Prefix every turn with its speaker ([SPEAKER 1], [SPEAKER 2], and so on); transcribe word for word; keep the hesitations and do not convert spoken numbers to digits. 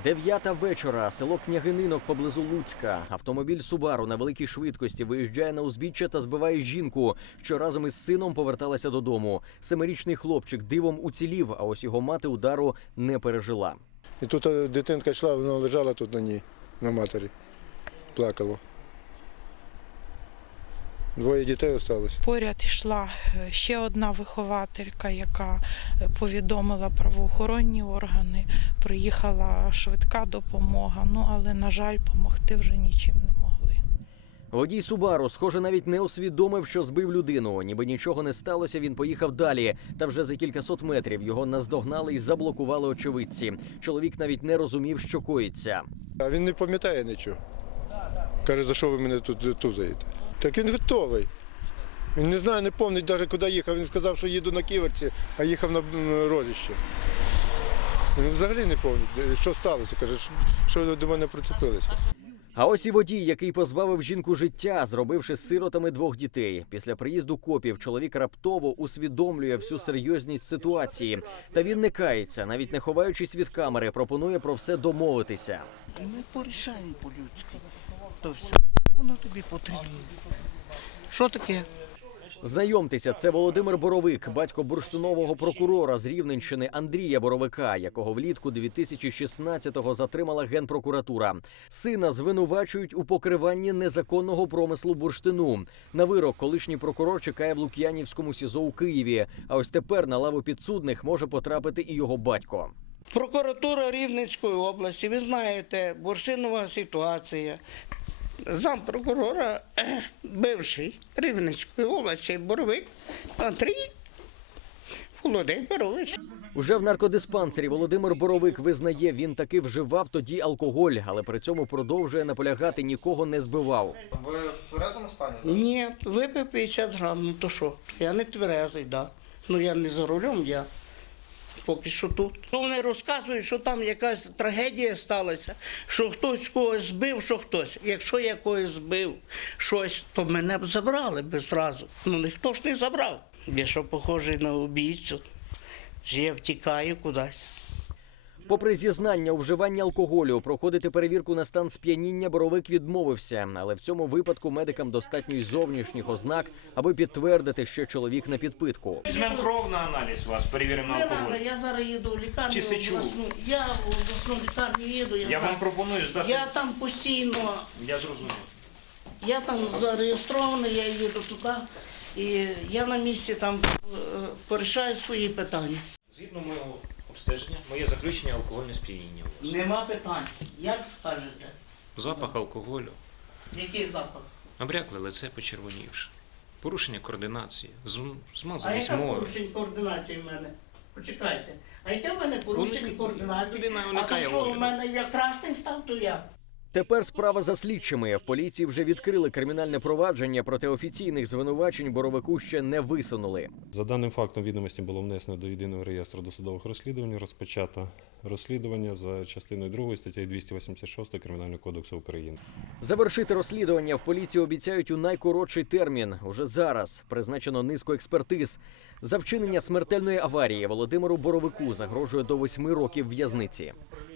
[SPEAKER 1] Дев'ята вечора, село Княгининок поблизу Луцька. Автомобіль «Субару» на великій швидкості виїжджає на узбіччя та збиває жінку, що разом із сином поверталася додому. Семирічний хлопчик дивом уцілів, а ось його мати удару не пережила.
[SPEAKER 2] І тут дитинка йшла, вона лежала тут на ній, на матері, плакала. Двоє дітей залишилось.
[SPEAKER 3] Поряд йшла ще одна вихователька, яка повідомила правоохоронні органи. Приїхала швидка допомога, ну але, на жаль, допомогти вже нічим не могли.
[SPEAKER 1] Водій «Субару», схоже, навіть не усвідомив, що збив людину. Ніби нічого не сталося, він поїхав далі. Та вже за кількасот метрів його наздогнали і заблокували очевидці. Чоловік навіть не розумів, що коїться.
[SPEAKER 2] А він не пам'ятає нічого. Каже, за що ви мене тут тузаєте? Так він готовий. Він не знає, не пам'ятає навіть, куди їхав. Він сказав, що їду на Ківерці, а їхав на Рожище. Він взагалі не пам'ятає, що сталося. Каже, що до мене прицепилися.
[SPEAKER 1] А ось і водій, який позбавив жінку життя, зробивши з сиротами двох дітей. Після приїзду копів чоловік раптово усвідомлює всю серйозність ситуації. Та він не кається, навіть не ховаючись від камери, пропонує про все домовитися.
[SPEAKER 4] І ми порішаємо по-людськи. То все, воно тобі потрібно. Що таке?
[SPEAKER 1] Знайомтеся, це Володимир Боровик, батько бурштинового прокурора з Рівненщини Андрія Боровика, якого влітку дві тисячі шістнадцятого затримала Генпрокуратура. Сина звинувачують у покриванні незаконного промислу бурштину. На вирок колишній прокурор чекає в Лук'янівському СІЗО у Києві. А ось тепер на лаву підсудних може потрапити і його батько.
[SPEAKER 4] Прокуратура Рівненської області, ви знаєте, бурштинова ситуація. Зампрокурора, бивший Рівненської області, Боровик Андрій Володимирович.
[SPEAKER 1] Уже в наркодиспансері Володимир Боровик визнає, він таки вживав тоді алкоголь, але при цьому продовжує наполягати, нікого не збивав.
[SPEAKER 5] Ви в тверезому стані?
[SPEAKER 4] Ні, випив п'ятдесят грам, ну то що, я не тверезий, да. Ну я не за рулем, я поки що тут. Вони розказують, що там якась трагедія сталася, що хтось когось збив, що хтось. Якщо я когось збив щось, то мене б забрали б зразу. Ну ніхто ж не забрав. Я що похожий на убійцю, що я втікаю кудись.
[SPEAKER 1] Попри зізнання у вживанні алкоголю, проходити перевірку на стан сп'яніння Боровик відмовився. Але в цьому випадку медикам достатньо й зовнішніх ознак, аби підтвердити, що чоловік на підпитку.
[SPEAKER 6] Візьмемо кров на аналіз вас, перевіримо на
[SPEAKER 4] Не
[SPEAKER 6] алкоголь.
[SPEAKER 4] треба, я зараз їду в лікарню.
[SPEAKER 6] Чи сечу?
[SPEAKER 4] обласну. Я в обласну лікарню їду. Я,
[SPEAKER 6] Я
[SPEAKER 4] там,
[SPEAKER 6] вам пропоную здати.
[SPEAKER 4] я там постійно,
[SPEAKER 6] Я зрозумів.
[SPEAKER 4] я там зареєстрований, я їду туди. І я на місці там е, порішаю свої питання.
[SPEAKER 6] Згідно моєго обстеження, моє заключення алкогольне сп'яніння у вас.
[SPEAKER 4] Нема питань. Як скажете?
[SPEAKER 6] Запах алкоголю,
[SPEAKER 4] Який запах?
[SPEAKER 6] набрякле лице почервонівши, порушення координації, зм-
[SPEAKER 4] А
[SPEAKER 6] змазаність
[SPEAKER 4] яке
[SPEAKER 6] мови.
[SPEAKER 4] порушення координації в мене? Почекайте. А яке в мене порушення
[SPEAKER 6] Уник-
[SPEAKER 4] координації?
[SPEAKER 6] людина
[SPEAKER 4] А то
[SPEAKER 6] уникає
[SPEAKER 4] що, у
[SPEAKER 6] огляду.
[SPEAKER 4] мене я красний став, то як?
[SPEAKER 1] Тепер справа за слідчими. В поліції вже відкрили кримінальне провадження, проте офіційних звинувачень Боровику ще не висунули.
[SPEAKER 7] За даним фактом відомості було внесено до єдиного реєстру досудових розслідувань, розпочато розслідування за частиною другої статті двісті вісімдесят шість Кримінального кодексу України.
[SPEAKER 1] Завершити розслідування в поліції обіцяють у найкоротший термін. Уже зараз призначено низку експертиз. За вчинення смертельної аварії Володимиру Боровику загрожує до восьми років в'язниці.